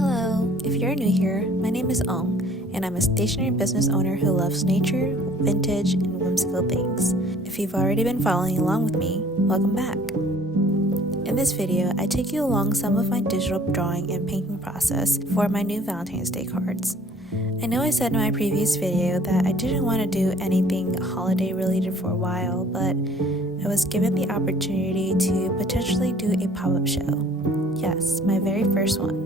Hello, if you're new here, my name is Ong, and I'm a stationery business owner who loves nature, vintage, and whimsical things. If you've already been following along with me, welcome back. In this video, I take you along some of my digital drawing and painting process for my new Valentine's Day cards. I know I said in my previous video that I didn't want to do anything holiday related for a while, but I was given the opportunity to potentially do a pop-up show. Yes, my very first one,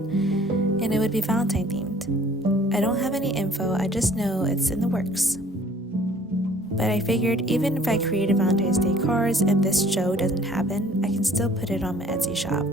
and it would be Valentine themed. I don't have any info, I just know it's in the works. But I figured even if I created Valentine's Day cards and this show doesn't happen, I can still put it on my Etsy shop.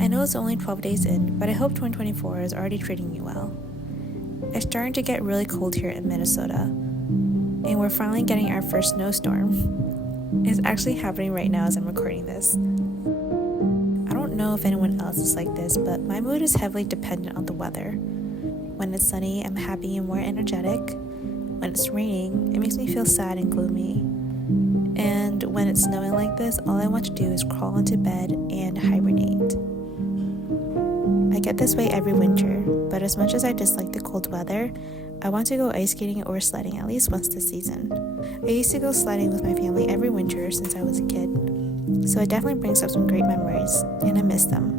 I know it's only 12 days in, but I hope 2024 is already treating you well. It's starting to get really cold here in Minnesota, and we're finally getting our first snowstorm. It's actually happening right now as I'm recording this. I don't know if anyone else is like this, but my mood is heavily dependent on the weather. When it's sunny, I'm happy and more energetic. When it's raining, it makes me feel sad and gloomy. And when it's snowing like this, all I want to do is crawl into bed and hibernate. I get this way every winter, but as much as I dislike the cold weather, I want to go ice skating or sledding at least once this season. I used to go sledding with my family every winter since I was a kid, so it definitely brings up some great memories, and I miss them.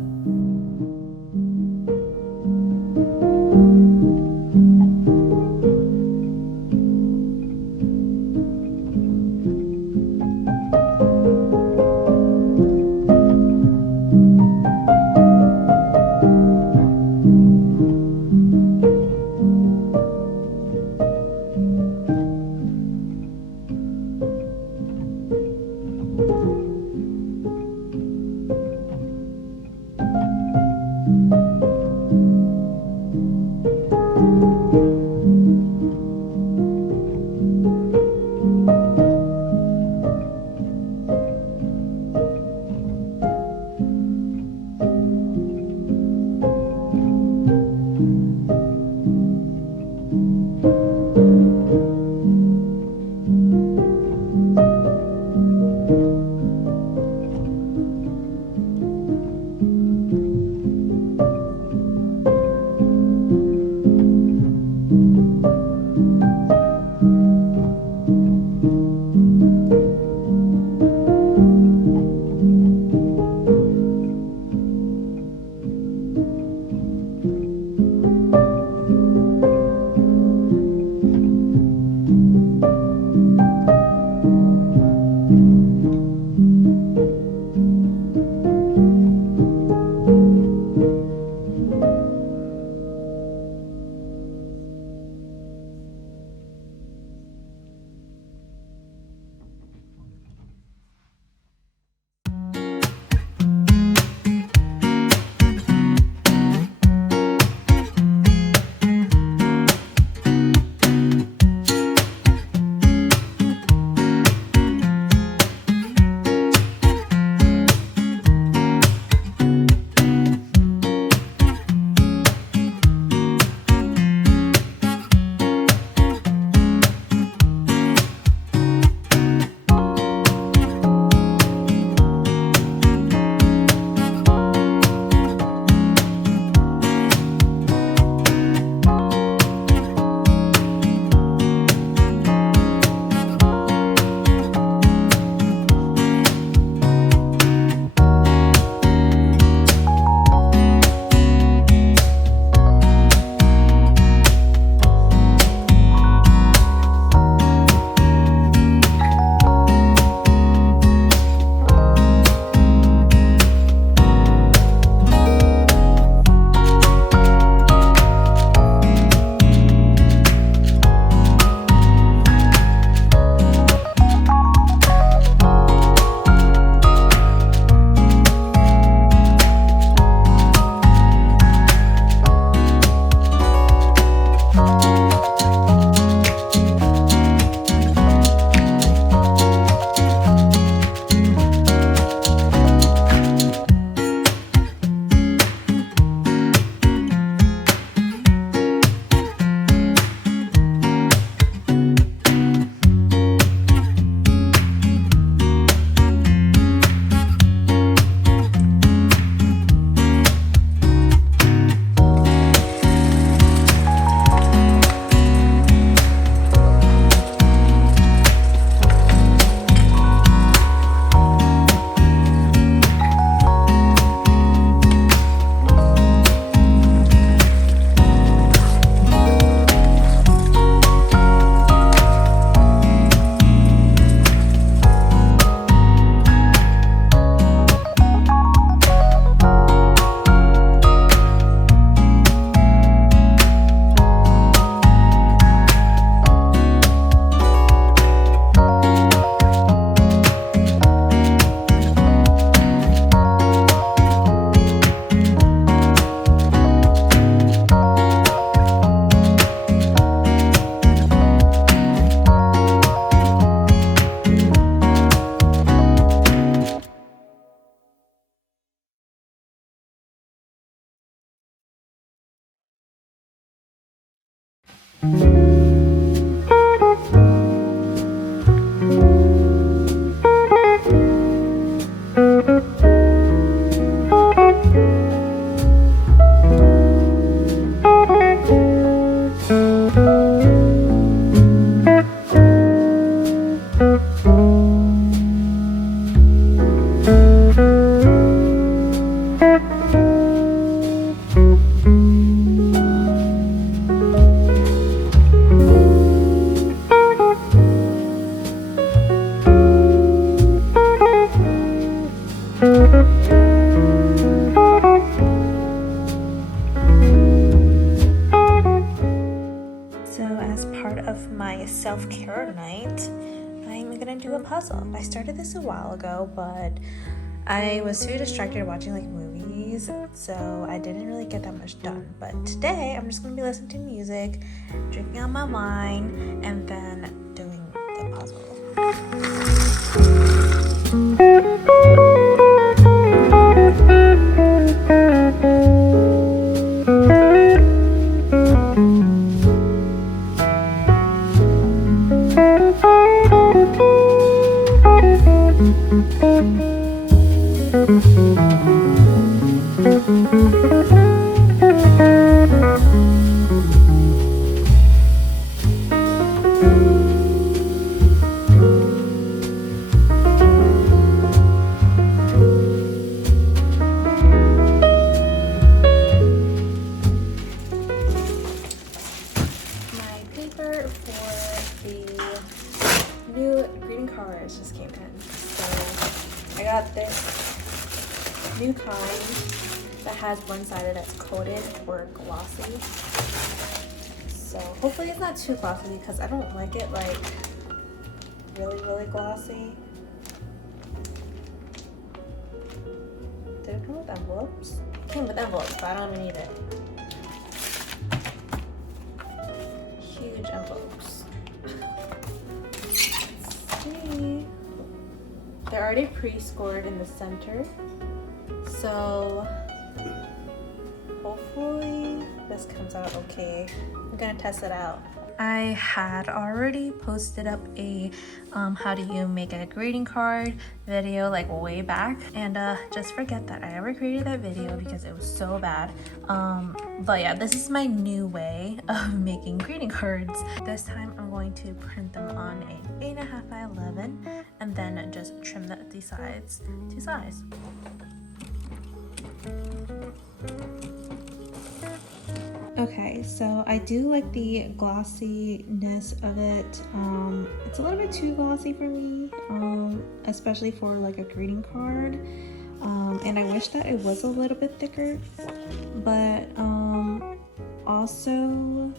So as part of my self-care night, I'm gonna do a puzzle. I started this a while ago, but I was too distracted watching like movies, so I didn't really get that much done. But today, I'm just gonna be listening to music, drinking on my wine, and then doing the puzzle. Just came in. So I got this new kind that has one side that's coated or glossy. So hopefully it's not too glossy because I don't like it like really glossy. Did it come with envelopes? It came with envelopes, but I don't even need it. Huge envelopes. They're already pre-scored in the center, so hopefully this comes out okay. I'm gonna test it out. I had already posted up a how do you make a greeting card video like way back, and just forget that I ever created that video because it was so bad. But yeah, this is my new way of making greeting cards. This time I'm going to print them on a 8.5 by 11 and then just trim the sides to size. Okay, so I do like the glossiness of it. It's a little bit too glossy for me, especially for like a greeting card. And I wish that it was a little bit thicker, but also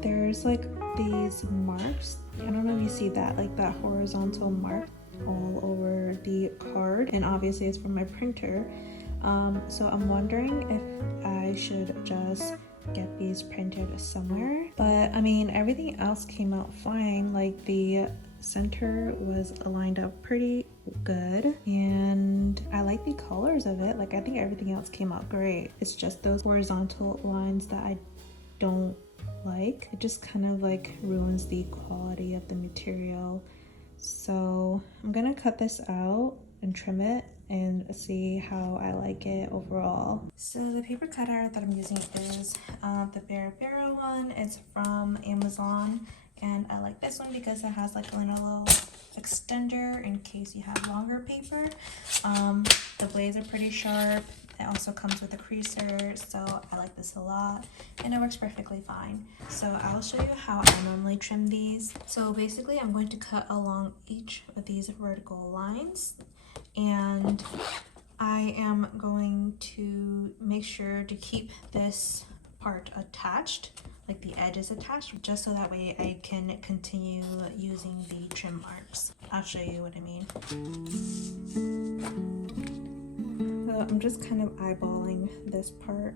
there's like these marks. I don't know if you see that, like that horizontal mark all over the card, and obviously it's from my printer. So I'm wondering if I should just get these printed somewhere, but I mean everything else came out fine. Like the center was lined up pretty good and I like the colors of it. Like I think everything else came out great. It's just those horizontal lines that I don't like. It just kind of like ruins the quality of the material. So I'm gonna cut this out and trim it and see how I like it overall. So the paper cutter that I'm using is the Barrow one. It's from Amazon, and I like this one because it has like a little extender in case you have longer paper. The blades are pretty sharp. It also comes with a creaser, so I like this a lot and it works perfectly fine. So I'll show you how I normally trim these. So basically I'm going to cut along each of these vertical lines, and I am going to make sure to keep this part attached, like the edge is attached, just so that way I can continue using the trim marks. I'll show you what I mean. So I'm just kind of eyeballing this part.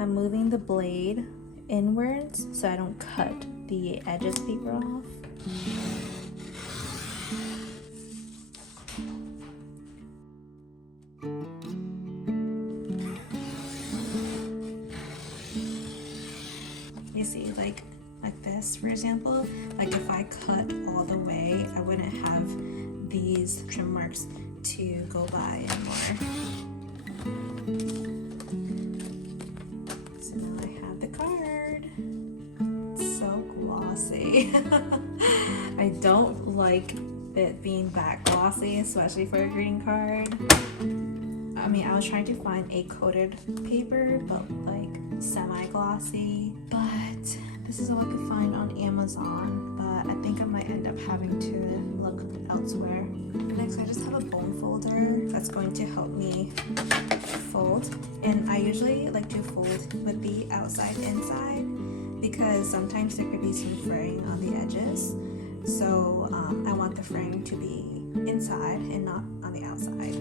I'm moving the blade inwards so I don't cut the edges paper off. example, like if I cut all the way, I wouldn't have these trim marks to go by anymore. So now I have the card. It's so glossy. I don't like it being back glossy, especially for a greeting card. I mean, I was trying to find a coated paper, but like semi-glossy, but this is all I could find on Amazon, but I think I might end up having to look elsewhere. Next, I just have a bone folder that's going to help me fold, and I usually like to fold with the outside inside because sometimes there could be some fraying on the edges, so I want the fraying to be inside and not on the outside.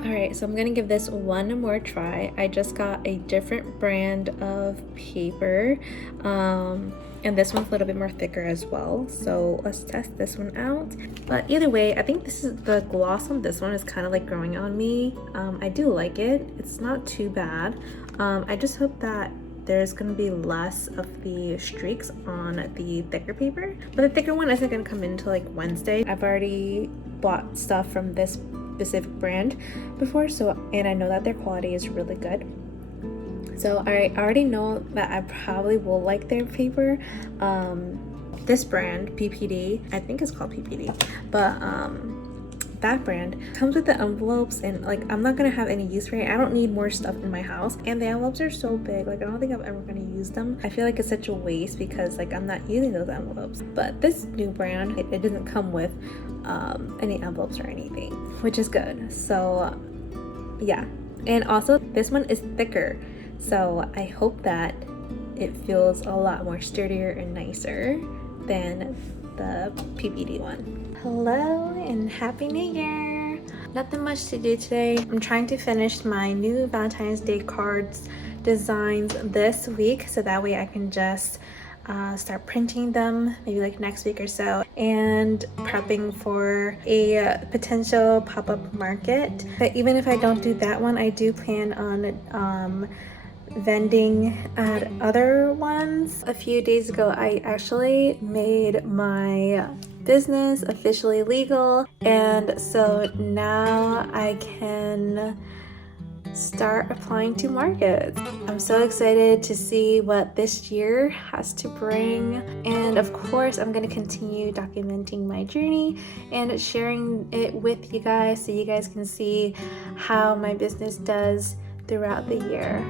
Alright, so I'm gonna give this one more try. I just got a different brand of paper, and this one's a little bit more thicker as well, so let's test this one out. But either way, I think this is the gloss on this one is kind of like growing on me. I do like it. It's not too bad. I just hope that there's gonna be less of the streaks on the thicker paper, but the thicker one isn't gonna come in until like Wednesday. I've already bought stuff from this specific brand before, and I know that their quality is really good, so I already know that I probably will like their paper. This brand, PPD, I think it's called PPD, but that brand comes with the envelopes, and like I'm not gonna have any use for it. I don't need more stuff in my house, and the envelopes are so big, like I don't think I'm ever gonna use them. I feel like it's such a waste because like I'm not using those envelopes. But this new brand, it doesn't come with any envelopes or anything, which is good. So yeah, and also this one is thicker, so I hope that it feels a lot more sturdier and nicer than the PPD one. Hello and Happy New Year! Nothing much to do today. I'm trying to finish my new Valentine's Day cards designs this week, so that way I can just start printing them maybe like next week or so, and prepping for a potential pop-up market. But even if I don't do that one, I do plan on vending at other ones. A few days ago, I actually made my business officially legal, and so now I can start applying to markets. I'm so excited to see what this year has to bring, and of course I'm going to continue documenting my journey and sharing it with you guys so you guys can see how my business does throughout the year.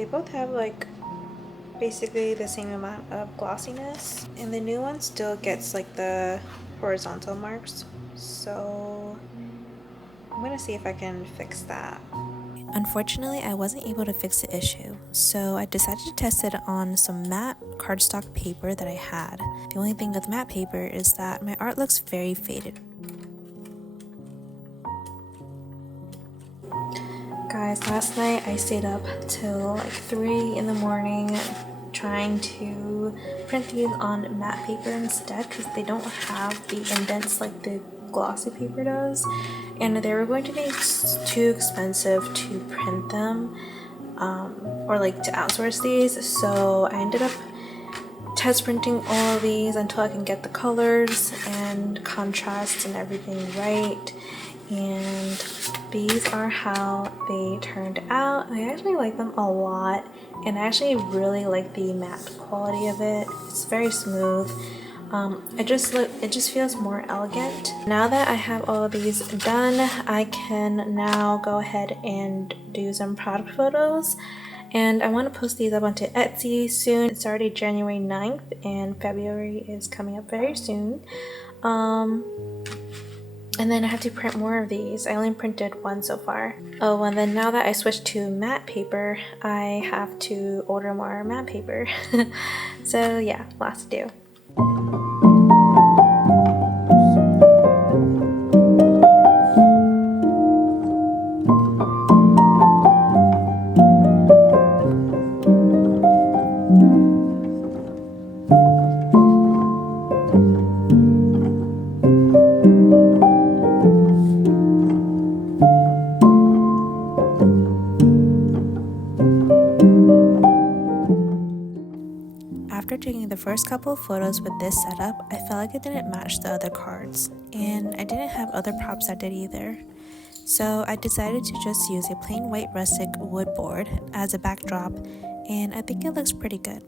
they both have like basically the same amount of glossiness, and the new one still gets like the horizontal marks, so I'm gonna see if I can fix that. Unfortunately, I wasn't able to fix the issue, so I decided to test it on some matte cardstock paper that I had. The only thing with matte paper is that my art looks very faded. Guys, last night I stayed up till like 3 in the morning trying to print these on matte paper instead because they don't have the indents like the glossy paper does, and they were going to be too expensive to print them or like to outsource these, so I ended up test printing all of these until I can get the colors and contrast and everything right. And these are how they turned out. I actually like them a lot, and I actually really like the matte quality of it. It's very smooth. It just feels more elegant. Now that I have all of these done, I can now go ahead and do some product photos. And I want to post these up onto Etsy soon. It's already January 9th and February is coming up very soon. And then I have to print more of these. I only printed one so far. Oh, and then now that I switched to matte paper, I have to order more matte paper. So yeah, lots to do. After taking the first couple of photos with this setup, I felt like it didn't match the other cards, and I didn't have other props that did either. So I decided to just use a plain white rustic wood board as a backdrop, and I think it looks pretty good.